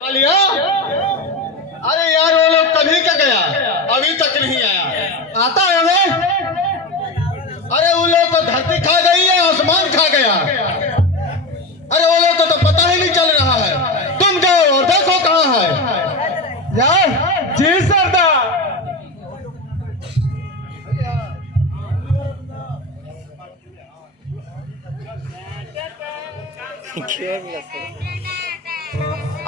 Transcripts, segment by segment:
लिया। अरे यार वो लोग कभी का गया, अभी तक नहीं आया। आता है वे? अरे वो लोग तो धरती खा गई है, आसमान खा गया। अरे वो लोग को तो पता ही नहीं चल रहा है। तुम जाओ और देखो कहाँ है। यार जी सरदार।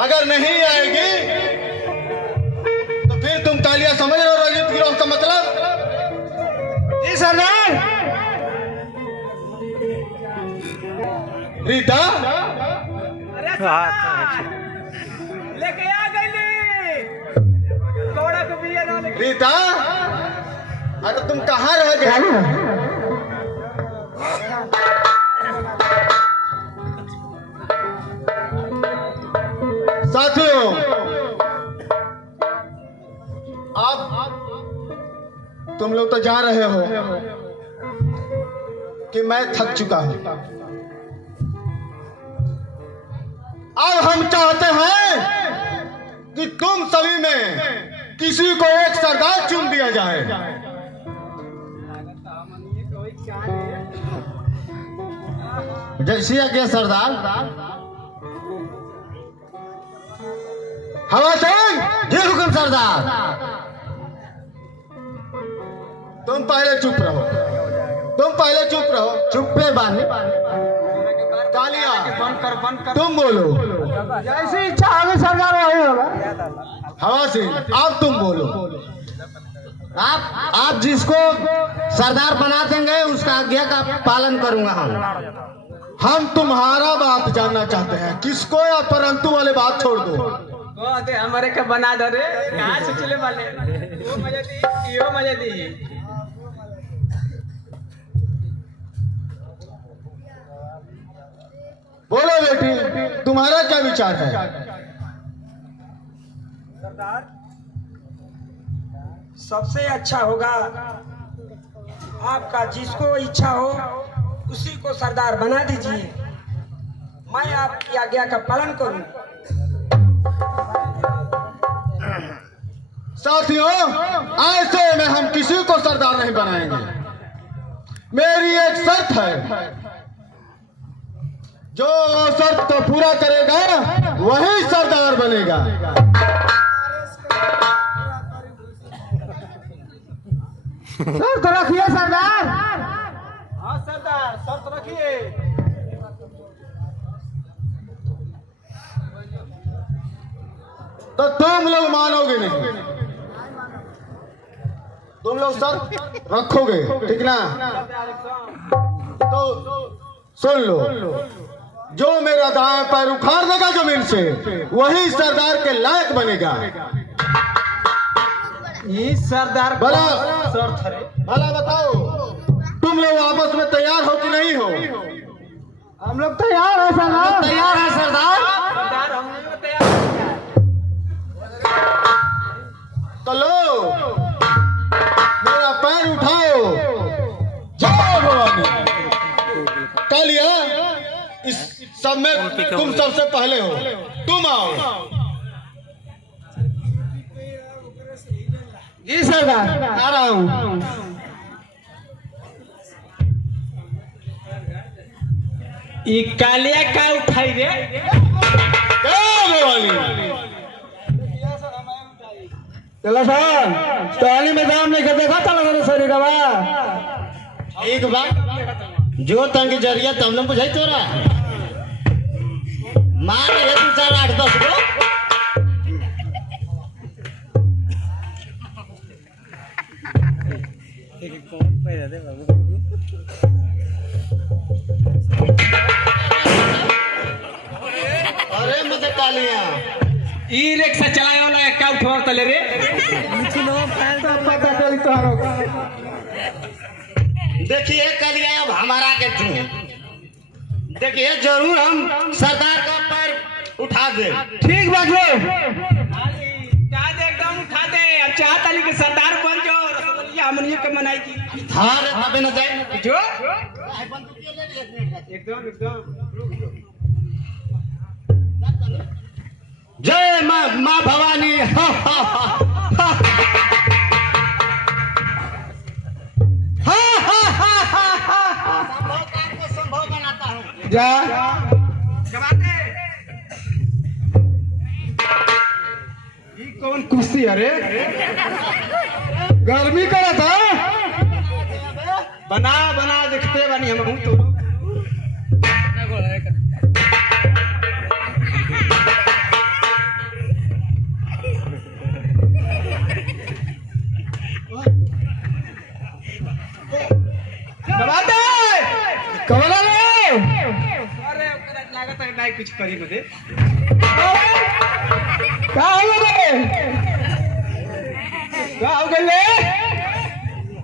अगर नहीं आएगी तो फिर तुम तालियां समझ रहे हो रजत गिरोह का मतलब। जी सरदार। रीता लेके आ गई रीता, अरे तुम कहाँ रह गए? साथियों, आप तुम लोग तो जान रहे हो कि मैं थक चुका हूं। अब हम चाहते हैं कि तुम सभी में किसी को एक सरदार चुन दिया जाए। जैसी आज्ञा सरदार। हवा सिंह, ये हुक्म सरदार। तुम पहले चुप रहो, तुम पहले चुप रहो। चुप्पे बानी कालिया, तुम बोलो। जैसी इच्छा हमें सरदार वही होगा। हवा सिंह, अब तुम बोलो। आप जिसको सरदार बना देंगे उसका आज्ञा का पालन करूंगा। हम तुम्हारा बात जानना चाहते हैं, किसको या परंतु वाले बात छोड़ दो। हमारे का बना दो रे, कहाँ से चले वाले वो मजा दी, यो मजा दी। बोलो बेटी, तुम्हारा क्या विचार है? सरदार, सबसे अच्छा होगा आपका जिसको इच्छा हो उसी को सरदार बना दीजिए। मैं आपकी आज्ञा का पालन करूं। साथियों, ऐसे में हम किसी को सरदार नहीं बनाएंगे। मेरी एक शर्त है, जो शर्त को पूरा करेगा वही सरदार बनेगा। शर्त रखिए सरदार। हाँ सरदार, शर्त रखिए। तो तुम लोग मानोगे नहीं, तुम लोग शर्त रखोगे, ठीक ना? तो सुन लो, जो मेरा दाएं पैर उखाड़ देगा जमीन से वही सरदार के लायक बनेगा। ये सरदार भला शर्त है। भला बताओ, तुम लोग आपस में तैयार हो कि नहीं हो? हम लोग तैयार है सरदार। तैयार है सरदार। सरदार हम लोग तैयार है। तो लो, मेरा पैर उठाओ। जय भवानी। कालिया, इस सब में तुम सबसे पहले हो, तुम आओ। जी सरदार, आ रहा हूँ। ये कालिया का उठाई रे। जय भवानी। चलो सर, टहली में दाम लेकर देखा था लगा सर एक बार जो तंग जरिया तुमने बुझाई तोरा मार रहे तू 4 8 10 को। अरे मुझे कालिया ई रिक्शा चलाए वाला का उठवा तले रे। पता चली तो देखिए कालिया, अब हमारा के तू देखिए, जरूर हम सरदार का पैर उठा दे। ठीक बाजो एकदम उठा दे। अब चाहता नहीं कि सरदार बन जाओ, रसगुल्ला हमनी के मनाई की धार तबे न जाए जो एकदम एकदम। जय माँ भवानी। हा, हा, हा, हा। हा, हा, हा, हा, हा। संभवकार को संभव बनाता हूँ। जा ये कौन कुश्ती है रे? गर्मी करा था। बना बना दिखते बनी हम तो कमला ले अरे ओकरा लागत है नहीं कुछ करी मुझे का हो रे? का हो गए?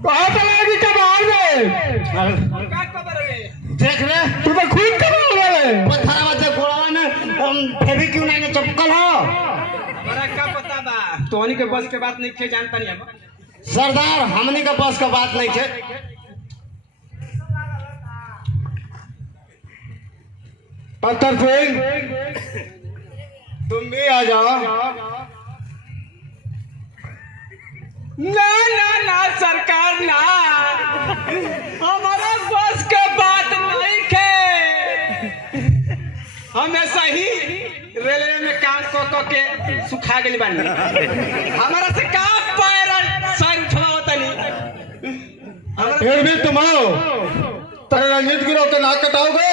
कहाँ चला गई कमाल में? का खबर है देख ले तू तो खुद कमाल में पत्थर बच्चे गोड़ा में फेवी क्यों नहीं चपकल हो? बड़ा का पता बा तोहनी के बस के बात नहीं खे जानता नहीं हम सरदार हमने का बस का बात नहीं थे। पत्थर सिंह तुम भी आ जाओ। ना ना ना सरकार ना हमारा बस के बात नहीं खे हमेशा ही रेलवे में काम को के सुखा गई बानी हमारा से का पैर सर उठवा तनी फिर भी तुम आओ तेरे रंजित गिरो के नाक कटाओगे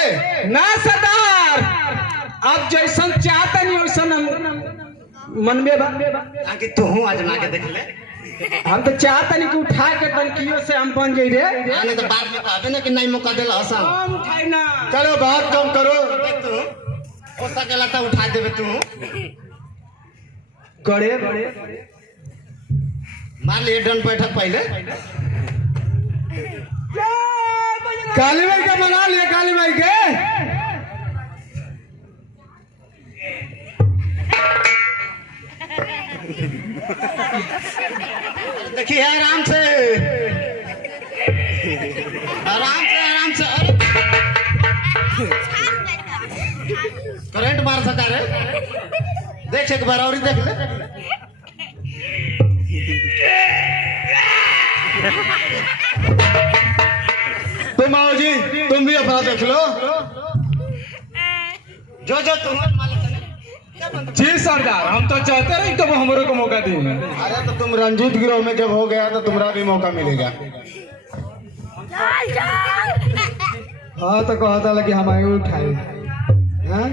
ना सरदार अब जैसन चाहता नहीं वैसन मन में बा आगे तू हूँ आजमा के देख ले। हम तो चाहता नहीं कि उठा के टंकियों से हम बन जाए रे आने तो बाद में कहबे ना कि नहीं मौका देला हसन। हम उठाई ना चलो बात कम करो। तू हो सकेला तो उठा देबे तू। गड़े मान लिए डन बैठक पहले काली भाई का मना लिया काली भाई के देखिए आराम से आराम से अरे करंट मार सका रे। देख एक बार और ही देख ले। तुम आओ जी तुम भी अपना देख लो। जो तुम जी सरदार हम तो चाहते रहे कब हमारे को मौका दी। अरे तो तुम रंजीत गिरोह में जब हो गया तो तुम्हारा भी मौका मिलेगा। हाँ तो कहता लगे हमारे उठाए हाँ?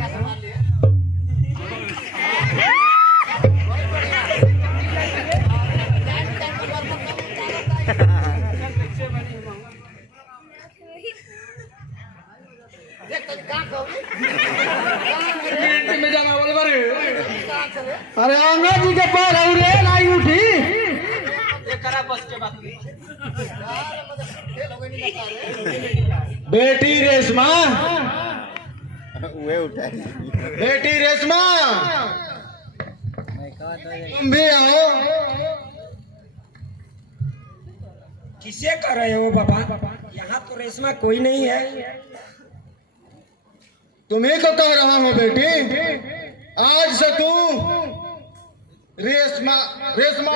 में जाना बोल करे अरे अंगा जी के पार है रे नहीं उठी। एकरा बस के बात नहीं बेटी रेशमा बेटी रेशमा तुम भी आओ। किसे कर रहे हो बाबा? यहाँ तो रेशमा कोई नहीं है। तुम्ही को कह रहा हूँ बेटी आज से तू रेशमा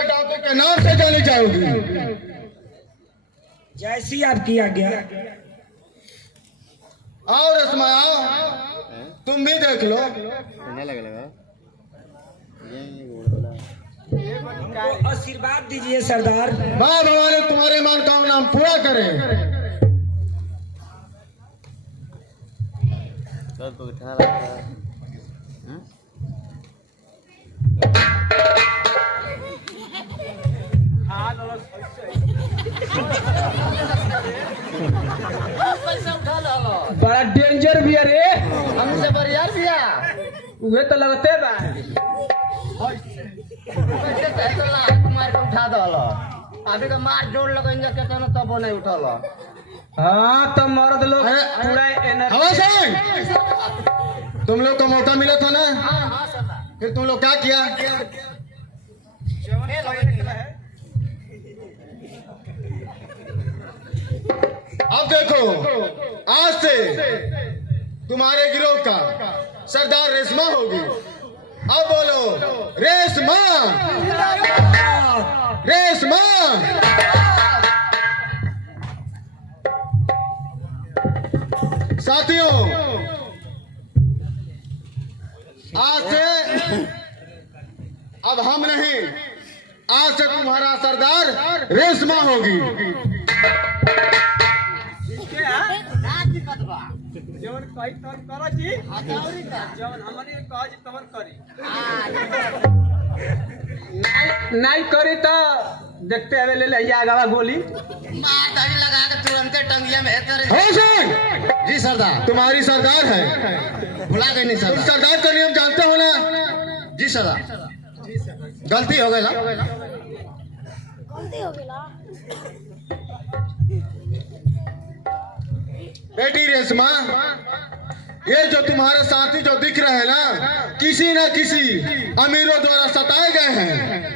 डाकू के नाम से जानी जाओगी। जैसी आपकी आज्ञा। आओ रेशमा आओ तुम भी देख लो। हमको आशीर्वाद दीजिए सरदार। माँ भवानी तुम्हारे मनोकामना पूरा करे। बड़ा डेंजर भी है रे हमसे बरियार भैया वे तो लगते बा कैसे कैसे लात मार के उठा दल। अभी का मार जोड़ लगेंगे केतना तब वो नहीं उठल। हाँ तो मर्द लोग अरे, पूरा एनर्जी हवा सिंह तुम लोग को मौका मिला था ना फिर तुम लोग क्या किया? अब देखो आज से तुम्हारे गिरोह का सरदार रेशमा होगी। अब बोलो, रेशमा, रेशमा। साथियों, आज से अब हम नहीं, आज से तुम्हारा सरदार रेशमा होगी। जवन कही तवन करो जी जवन हमनी कह जी तवन करी नहीं करी तो देखते हवे ले लिया आगा गोली मार धाड़ी लगा के तुरंत टंगिया में हेतर। हो सर, जी सरदार। तुम्हारी सरदार है। भुला गए नहीं तुम सरदार। सरदार का नियम जानते हो ना? जी सरदार। गलती हो गई ना। बेटी रेशमा, ये जो तुम्हारे साथी जो दिख रहे हैं ना, किसी न किसी अमीरों द्वारा सताए गए हैं।